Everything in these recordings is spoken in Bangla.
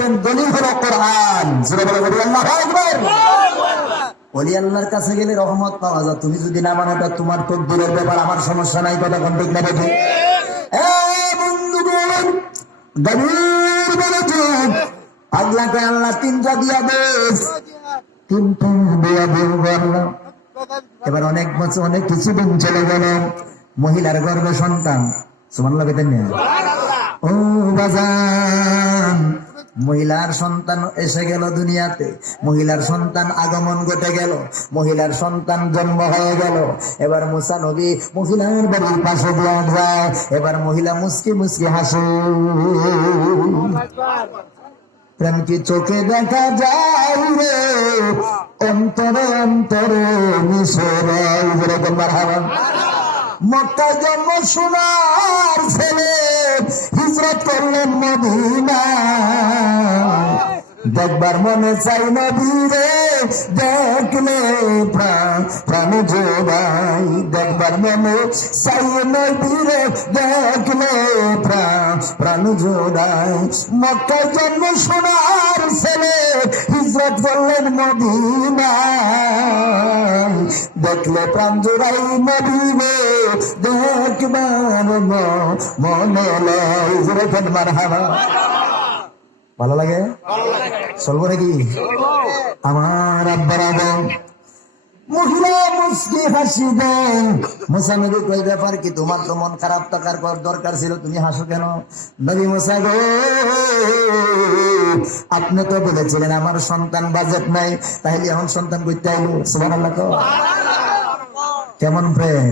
দিয়েছেন দলিল হলো কোরআন। জোরে কাছে গেলে রহমত পাওয়া যায়। তুমি যদি না মানো, এটা তোমার দূরের ব্যাপার, আমার সমস্যা নাই, কথা কোন না বলেছেন আল্লাহকে আল্লাহ তিনটা দিয়া দেশ দিয়া দেব আল্লাহ। এবার অনেক বছর, অনেক কিছুদিন চলে গেল, মহিলার গর্ভে সন্তান। সুমান লাগেতেন না ও বাজান মহিলার সন্তান এসে গেল দুনিয়াতে। মহিলার সন্তান আগমন ঘটে গেল। মহিলার সন্তান জন্ম হয়ে গেল। এবার মুসা নবী মহিলার বাড়ির পাশে দিয়ে যায়। এবার মহিলা মুসকি মুসকি হাসে। প্রেম কি চোখে দেখা যায় রে। অন্তরে অন্তরে মিশরে মারহাবা। মক্কা জন্ম সোনার ছেলে হিজরত করলেন মদিনা। দেখবার মনে চাই নবীরে। দেখলে প্রাণ জোড়াই দেখবার মনে চাই নবীরে দেখলে প্রাণ জোড়াই মক্কায় জন্ম সোনার ছেলে হিজরত করলেন মদিনা দেখলে প্রাণ জোড়াই নবীরে দেখবার মনে লয়। জোরে ফেন মার ভালো লাগে? চলবো নাকি? আমার আব্বার ব্যাপার কি? তোমার তো মন খারাপ দরকার ছিল, তুমি হাসো কেন? নবী মুসা গো, আপনি তো বলেছিলেন, আমার সন্তান বাজেট নাই তাহলে এখন সন্তান করতে আইলো। কেমন প্রেম?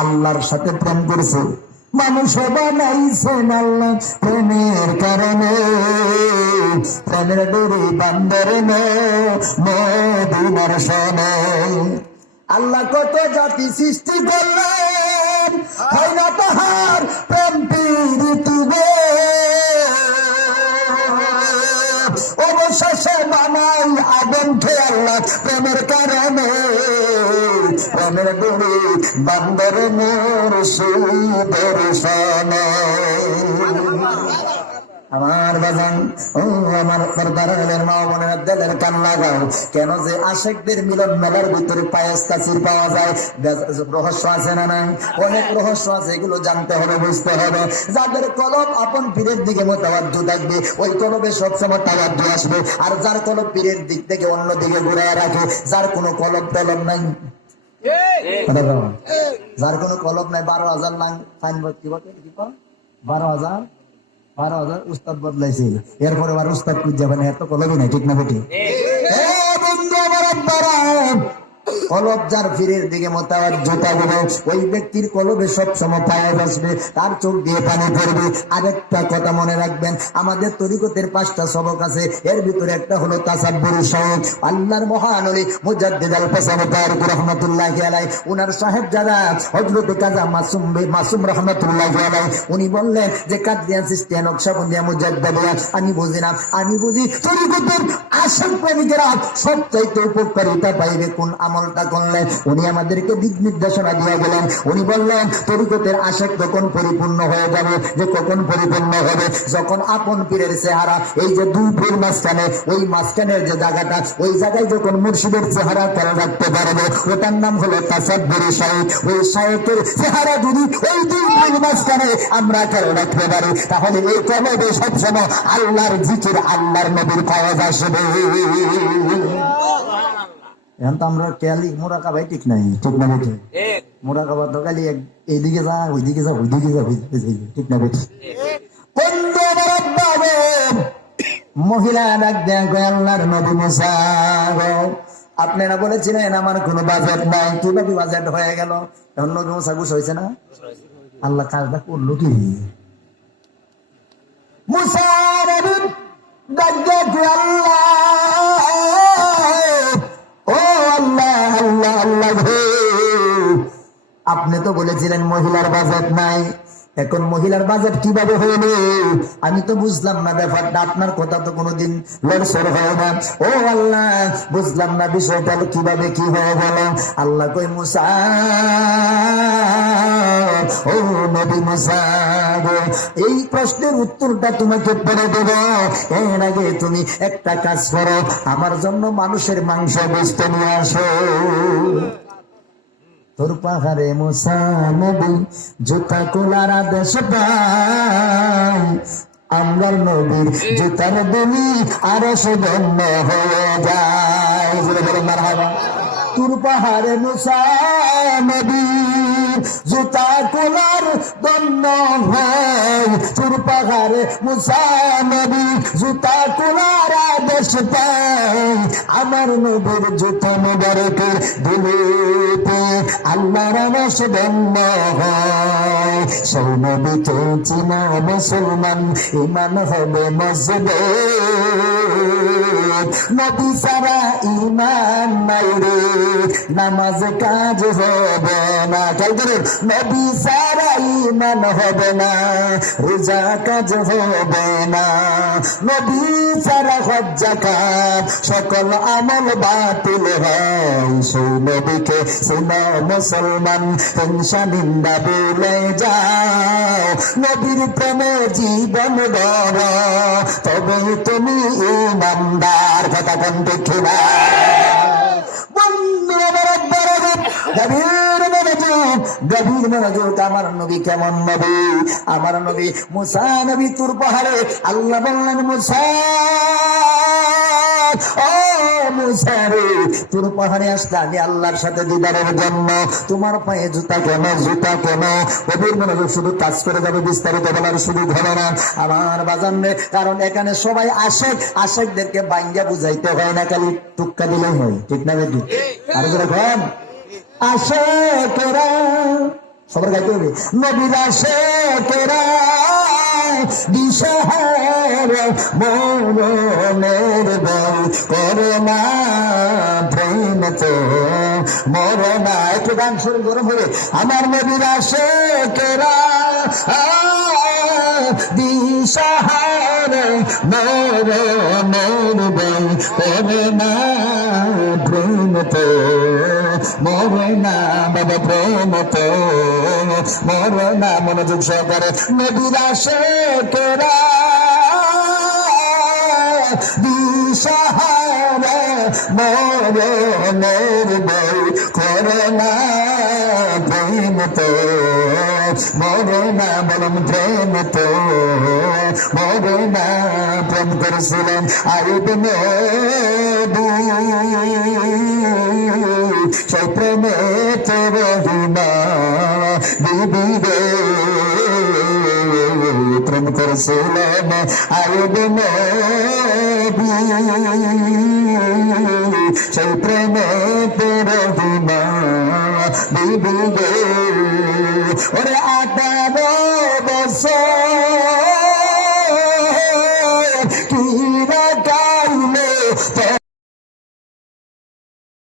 আল্লাহর সাথে প্রেম করছে। মানুষ বানাইছেন আল্লাহ প্রেমের কারণে। প্রেমের ডুরি বান্দর মদিনার সনে আল্লাহ কত জাতি সৃষ্টি করলেন, হয় না তাহার প্রেমের ডুরি বান্দর মোর সুদর্শনে। আমার বাজান, ও আমার পর্দারের মা বোনের দেলের কান লাগাও। কেন যে আশেকদের মিলন মেলার ভিতরে পায়েস কাছির পাওয়া যায়? রহস্য আছে না নাই? অনেক রহস্য আছে, এগুলো জানতে হবে বুঝতে হবে। যাদের কলব আপন পীরের দিকে মোতাবাদ্য থাকবে, ওই কলবে সবসময় তাবাদ্য আসবে। আর যার কলব পীরের দিক থেকে অন্য দিকে ঘুরে রাখে, যার কোনো কলব টলব নাই। যার কোনো কলব নাই বারো হাজার লাং ফাইন কি বলে কি কয়? বারো হাজার বারো হাজার উস্তাদ বদলাইছে এরপরে আবার উস্তাদ কুজ যাবে না এত কলবই নাই ঠিক না বেটি এ বন্ধু আমার আব্বারা, কলব যার ফিরের দিকে মোতাবাজ্য থাকবে ওই ব্যক্তির কলবে সব সময় পায়ে বসবে তার চোখ দিয়ে পানি পড়বে। আরেকটা কথা মনে রাখবেন, আমাদের তরিকতের পাঁচটা সবক আছে। এর ভিতরে একটা হলো তাসাব্বুর সবক আল্লাহর মহান অলি মুজাদ্দিদ আল ফাসান তারিক রাহমাতুল্লাহি আলাইহি। উনার সাহেব যারা হযরত কাজা মাসুম মাসুম রাহমাতুল্লাহি আলাইহি। উনি বললেন যে, কাদিয়ান সিস্টিয়ান নকশবন্দিয়া মুজাদ্দিদিয়া। আমি বুঝি না। আমি বুঝি তরিকতের আসল প্রেমিকেরা সবচাইতে উপকারিতা পাইবে কোন আমলটা করলে উনি আমাদেরকে দিক নির্দেশনা দিয়ে গেলেন। উনি বললেন, তরিকতের আশেক তখন পরিপূর্ণ হয়ে যাবে? যে কখন পরিপূর্ণ হবে? যখন আপন পীরের চেহারা, এই যে দুই পীর মাঝখানে, ওই মাঝখানের যে জায়গাটা, ওই জায়গায় যখন মুর্শিদের চেহারা খেয়াল রাখতে পারবে, ওটার নাম হলো তাসাব্বুরি শাহেক ওই শাহেকের চেহারা যদি ওই দুই পীর মাঝখানে আমরা খেয়াল রাখতে পারি? তাহলে এই কলবে সবসময় আল্লাহর জিকির, আল্লাহর নবীর পাওয়া আসবে। এখন তো আমরা খেয়ালি মোরাকাবাই ঠিক নাই ঠিক না বেঠে মোরাকাবা তো খালি এক- এইদিকে যা ওইদিকে যা ওইদিকে যা ওইদিকে যাই ঠিক না বেঠে মহিলা ডাক দেয়া আল্লাহর নবী মুসা আপনারা বলেছিলেন আমার কোনো বাজেট নাই। কীভাবে বাজেট হয়ে গেল? এখন নবী মুসা ঘুষ হয়েছে না? আল্লাহ কাজটা করল কি? তো বলেছিলেন, মহিলার বাজেট নাই। এখন মহিলার বাজেট কীভাবে হলো আমি তো বুঝলাম না ব্যাপারটা, আপনার কথা তো কোনোদিন লড়সড় হয় না। ও আল্লাহ, বুঝলাম না বিষয়টা কীভাবে কি হয়ে গেল? আল্লাহ কই মুসা, ও নবী মুসা এই প্রশ্নের উত্তরটা তোমাকে পড়ে দেব। এর আগে তুমি একটা কাজ করো, আমার জন্য মানুষের মাংস বেচতে নিয়ে আসো। তোর পাহাড়ে মোসানবি নবী, জুতা কোলার পাই আমরা নবীর জুতার দুনি আরও সুগন্ধ হয়ে যায়। তোর পাহাড়ে মুসা নবী। জুতা কোলার দন্য হয়। তোর পাহাড়ে মুসা নবী জুতা কোলার আদেশ পাই আমার নবীর জুতা মোবারকের দিলেতে আল্লাহর রস দন্য হয়। সেই নবীকে চিনা মুসলমান, ইমান হবে মসজিদ। নবী সারা ইমান নাই রে, নামাজ কাজ হবে না। খেয়াল করুন নবী সারা ইমান হবে না, রোজা কাজ হবে না। নবী সারা হজ্জা কাজ সকল আমল বাতিল হয়। সেই নবীকে সিনা মুসলমান হিংসা নিন্দা বলে যাও। নবীর প্রেমে জীবন গড়, তবে তুমি ইমানদার, কথা কোন দেখি না। বন্ধু আমার গভীর মনোযোগ আমার নবী কেমন নবী? আমার নবী মুসা নবী তুর পাহাড়ে আল্লাহ বললেন, মুসা তোর পাহাড়ে আমি আল্লাহর সাথে দিদারের জন্য। তোমার পায়ে জুতা কেন? জুতা কেন? গভীর মনোযোগ শুধু কাজ করে যাবে, বিস্তারিত বলার সুযোগ হবে না। আমার বাজান কারণ এখানে সবাই আশেক, আশেকদেরকে বাইঙ্গা বুঝাইতে হয় না, খালি টুক্কা দিলেই হয়। ঠিক না আর যেরকম আশেকেরা সবার গাইতে হবে। নবীর আশেকেরা দিশাহার মরণের বল করোনা প্রেম তো মরণা। একটু গান শুরু গরম হবে আমার নবীর আশেকেরা দিশাহার মরণের বল করোনা প্রেম তো মরে না বাবা প্রেম তো মরে না মনোযোগ সহকারে। আসে কেরা দিশাহারা মরণের বই করে না প্রেম তো মরে না বলম প্রেম তো মরে না প্রেম করেছিলেন আয়ুব নবী। সেই প্রেমে তো রহিমা বিবি রে প্রেম করেছিলেন আয়ুব নবী সেই প্রেমে